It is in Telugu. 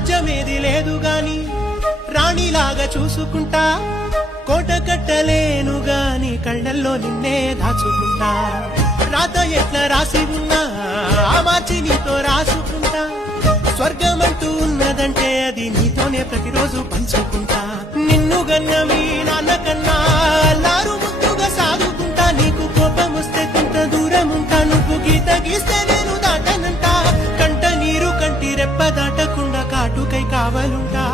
రాజ్యమేది లేదు గాని రాణిలాగా చూసుకుంటా, కోట కట్టలేను గాని కళ్ళల్లో నిన్నే దాచుకుంటా. రాత ఎట్లా రాసి ఉన్నా ఆ మార్చి నీతో రాసుకుంటా. స్వర్గమంటూ ఉన్నదంటే అది నీతోనే ప్రతిరోజు పంచుకుంటా. నిన్ను గన్న మీ నాన్న కన్నా అల్లారు ముద్దుగా సాదుకుంటా. నీకు కోపం వస్తే కొంత దూరం ఉంటా, నువ్వు గీత గీస్తే నేను దాటనంటా. కంట నీరు కంటి రెప్ప దాటకుండా కాటుకై కావలుంటా.